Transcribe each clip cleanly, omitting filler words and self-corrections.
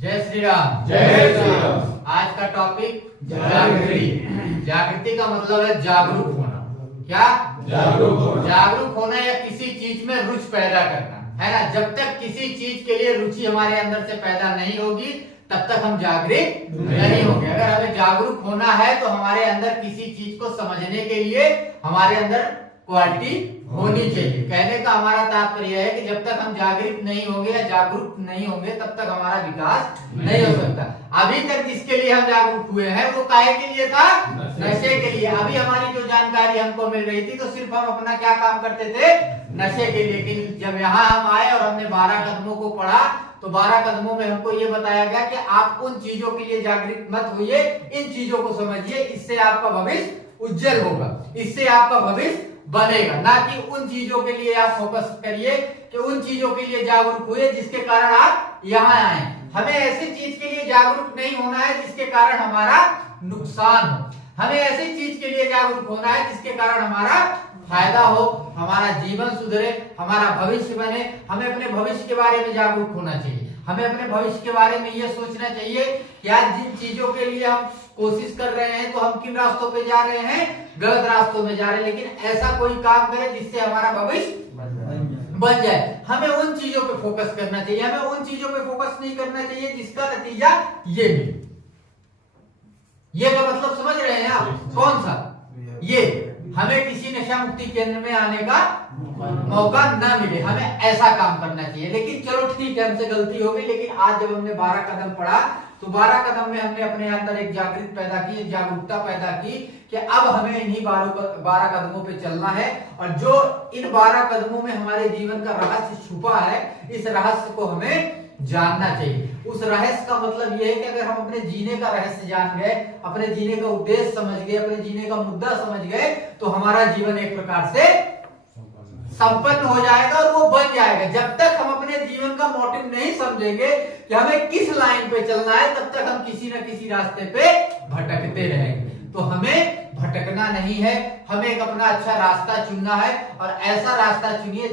जय श्री राम। जय श्री राम। आज का टॉपिक जागृति। जागृति का मतलब है जागरूक होना। क्या? जागरूक होना। जागरूक होना या किसी चीज में रुचि पैदा करना, है ना। जब तक किसी चीज के लिए रुचि हमारे अंदर से पैदा नहीं होगी तब तक हम जागरूक नहीं होंगे। अगर हमें जागरूक होना है तो हमारे अंदर किसी चीज को समझने के लिए हमारे अंदर क्वालिटी होनी चाहिए। कहने का हमारा तात्पर्य है कि जब तक हम जागरूक नहीं होंगे या जागरूक नहीं होंगे तब तक हमारा विकास नहीं हो सकता। अभी तक जिसके लिए हम जागरूक हुए हैं वो काहे के लिए था? नशे के लिए। अभी हमारी जो जानकारी हमको मिल रही थी तो सिर्फ हम अपना क्या काम करते थे? नशे के लिए। लेकिन जब यहाँ हम आए और हमने 12 कदमों को पढ़ा तो 12 कदमों में हमको ये बताया गया कि आप उन चीजों के लिए जागरूक मत होइए, इन चीजों को समझिए, इससे आपका भविष्य उज्जवल होगा, इससे आपका भविष्य बनेगा। ना कि उन चीजों के लिए आप फोकस करिए कि उन चीजों के लिए जागरूक हुए जिसके कारण आप यहाँ आए। हमें ऐसी चीज के लिए जागरूक नहीं होना है जिसके कारण हमारा नुकसान हो। हमें ऐसी चीज के लिए जागरूक होना है जिसके कारण हमारा फायदा हो, हमारा जीवन सुधरे, हमारा भविष्य बने। हमें अपने भविष्य के बारे में जागरूक होना चाहिए। हमें अपने भविष्य के बारे में ये सोचना चाहिए कि आज जिन चीजों के लिए हम कोशिश कर रहे हैं तो हम किन रास्तों पे जा रहे हैं? गलत रास्तों में जा रहे हैं। लेकिन ऐसा कोई काम करें जिससे हमारा भविष्य बन जाए। हमें उन चीजों पे फोकस करना चाहिए। हमें उन चीजों पे फोकस नहीं करना चाहिए जिसका नतीजा ये मिले। ये का मतलब समझ रहे हैं आप? कौन सा? ये हमें किसी नशा मुक्ति केंद्र में आने का मौका ना मिले, हमें ऐसा काम करना चाहिए। लेकिन चलो ठीक है, हमसे गलती हो गई। लेकिन आज जब हमने 12 कदम पढ़ा तो 12 कदम में हमने अपने अंदर एक जागृति पैदा की, एक जागरूकता पैदा की कि अब हमें इन्हीं 12 कदमों पे चलना है। और जो इन 12 कदमों में हमारे जीवन का रहस्य छुपा है, इस रहस्य को हमें जानना चाहिए। उस रहस्य का मतलब यह है कि अगर हम अपने जीने का रहस्य जान गए, अपने जीने का उद्देश्य समझ गए, अपने जीने का मुद्दा समझ गए तो हमारा जीवन एक प्रकार से संपन्न हो जाएगा और वो बन जाएगा। जब तक हम अपने जीवन का मोटिव नहीं समझेंगे कि हमें किस लाइन पे चलना है तब तक हम किसी न किसी रास्ते पे भटकते रहेंगे। तो हमें भटकना नहीं है, हमें एक अपना अच्छा रास्ता चुनना है। और ऐसा रास्ता चुनिए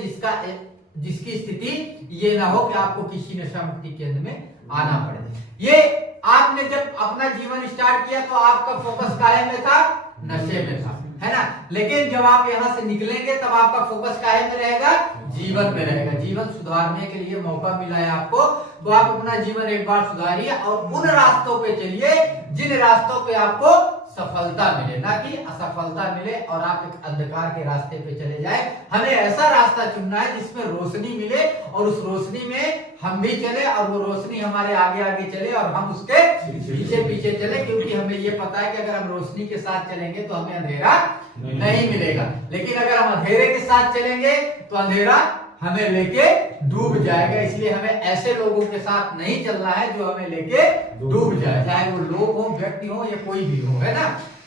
जिसकी स्थिति ये ना हो कि आपको किसी नशा मुक्ति केंद्र में आना पड़े। ये आपने जब अपना जीवन स्टार्ट किया तो आपका फोकस काहे में था? नशे में था, है ना। लेकिन जब आप यहाँ से निकलेंगे तब आपका फोकस काहे में रहेगा? जीवन में रहेगा। जीवन सुधारने के लिए मौका मिला है आपको, तो आप अपना जीवन एक बार सुधारिए और उन रास्तों पे चलिए जिन रास्तों पे आपको सफलता मिले, ना कि असफलता मिले और आप एक अंधकार के रास्ते पे चले जाए। हमें ऐसा रास्ता चुनना है जिसमें रोशनी मिले और उस रोशनी में हम भी चले और वो रोशनी हमारे आगे आगे चले और हम उसके पीछे पीछे चले। क्योंकि हमें ये पता है कि अगर हम रोशनी के साथ चलेंगे तो हमें अंधेरा नहीं मिलेगा। लेकिन अगर हम अंधेरे के साथ चलेंगे तो अंधेरा हमें लेके डूब जाएगा। इसलिए हमें ऐसे लोगों के साथ नहीं चलना है जो हमें लेके डूब जाए, चाहे वो लोग हो, व्यक्ति हो या कोई भी हो, है ना।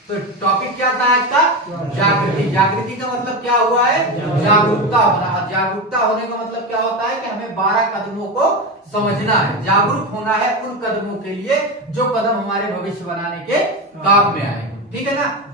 तो टॉपिक क्या था आज का? जागृति। जागृति का मतलब क्या हुआ है? जागरूकता होना। जागरूकता होने का मतलब क्या होता है कि हमें 12 कदमों को समझना है। जागरूक होना है उन कदमों के लिए जो कदम हमारे भविष्य बनाने के काम में आए। ठीक है ना।